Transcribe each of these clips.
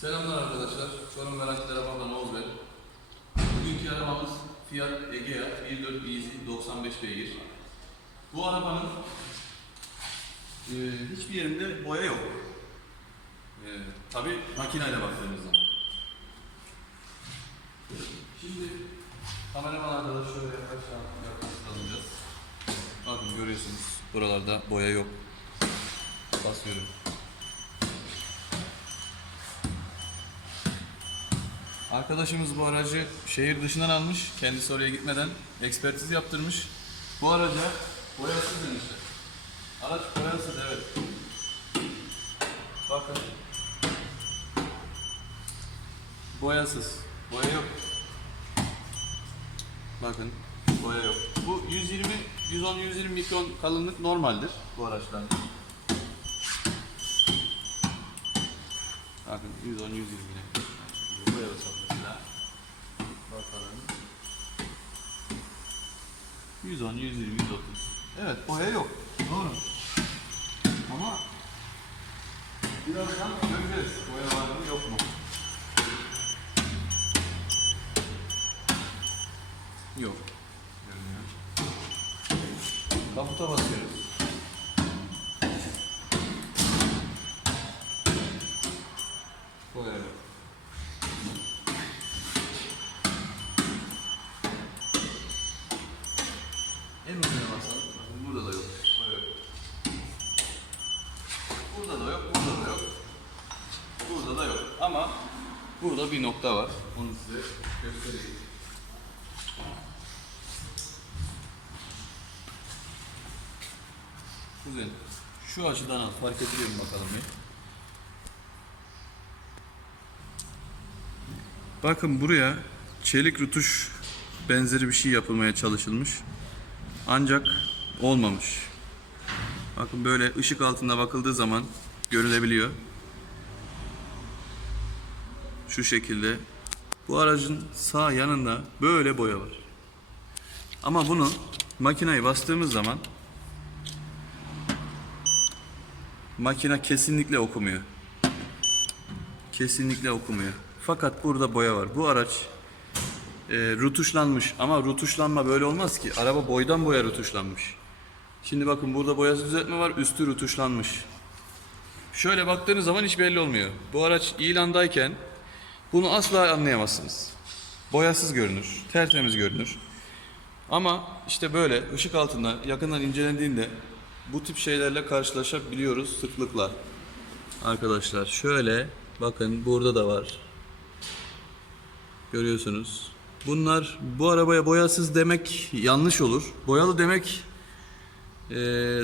Selamlar arkadaşlar. Çorum Meraklılar Babam Oğuz ben. Bugünkü arabamız Fiat Egea 1.4 Easy 95 beygir. Bu arabanın e, hiçbir yerinde boya yok. E, Tabi makineyle baktığımız zaman. Şimdi kameraman arkadaş şöyle yaklaşalım. Yaklaştıralım Bakın görüyorsunuz buralarda boya yok. Basıyorum. Arkadaşımız bu aracı şehir dışından almış. Kendisi oraya gitmeden ekspertiz yaptırmış. Bu araca boyasız demişler. Araç boyasız evet. Bakın. Boyasız. Boya yok. Bakın boya yok. Bu 120 110 120 mikron kalınlık normaldir bu araçlar. Bakın 110 120 yine. Basalım mesela. Bakalım. 110 120 130. Evet boya yok. Doğru. Ama birazdan göreceğiz. Boya var mı yok mu? Yok. Görünüyor. Kaputa basıyoruz. Boya yok. En ucuna basalım. Burada da yok. Burada da yok, burada da yok. Burada da yok. Ama burada bir nokta var. Onu size göstereyim. Güzel. Şu açıdan al. Fark ediliyor mu bakalım bir. Bakın buraya çelik rutuş benzeri bir şey yapılmaya çalışılmış. Ancak olmamış. Bakın böyle ışık altında bakıldığı zaman görülebiliyor. Şu şekilde. Bu aracın sağ yanında böyle boya var. Ama bunu makinayı bastığımız zaman makine kesinlikle okumuyor. Kesinlikle okumuyor. Fakat burada boya var. Bu araç e, rutuşlanmış ama rutuşlanma böyle olmaz ki. Araba boydan boya rutuşlanmış. Şimdi bakın burada boyası düzeltme var, üstü rutuşlanmış. Şöyle baktığınız zaman hiç belli olmuyor. Bu araç ilandayken bunu asla anlayamazsınız. Boyasız görünür, tertemiz görünür. Ama işte böyle ışık altında yakından incelendiğinde bu tip şeylerle karşılaşabiliyoruz sıklıkla. Arkadaşlar şöyle bakın burada da var. Görüyorsunuz. Bunlar bu arabaya boyasız demek yanlış olur. Boyalı demek eee,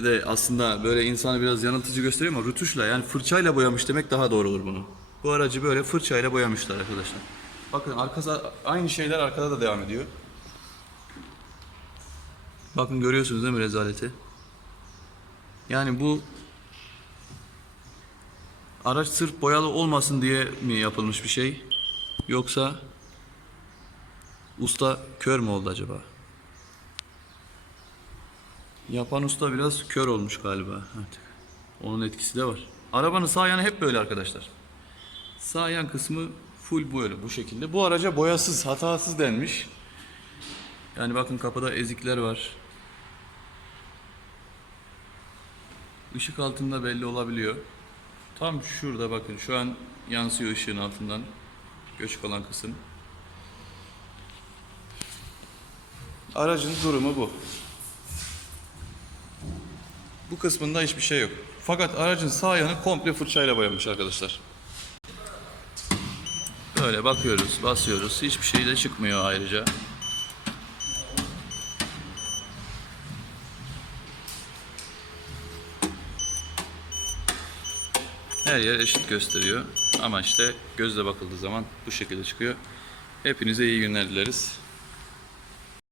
de aslında böyle insanı biraz yanıltıcı gösteriyor ama rutuşla yani fırçayla boyamış demek daha doğru olur bunu. Bu aracı böyle fırçayla boyamışlar arkadaşlar. Bakın arkası aynı şeyler arkada da devam ediyor. Bakın görüyorsunuz değil mi rezaleti? Yani bu araç sırf boyalı olmasın diye mi yapılmış bir şey? Yoksa usta kör mü oldu acaba? Yapan usta biraz kör olmuş galiba. Evet. Onun etkisi de var. Arabanın sağ yanı hep böyle arkadaşlar. Sağ yan kısmı full böyle bu şekilde. Bu araca boyasız, hatasız denmiş. Yani bakın kapıda ezikler var. Işık altında belli olabiliyor. Tam şurada bakın şu an yansıyor ışığın altından. Göçük olan kısım. Aracın durumu bu. Bu kısmında hiçbir şey yok. Fakat aracın sağ yanı komple fırçayla boyanmış arkadaşlar. Böyle bakıyoruz, basıyoruz. Hiçbir şey de çıkmıyor ayrıca. Her yer eşit gösteriyor. Ama işte gözle bakıldığı zaman bu şekilde çıkıyor. Hepinize iyi günler dileriz.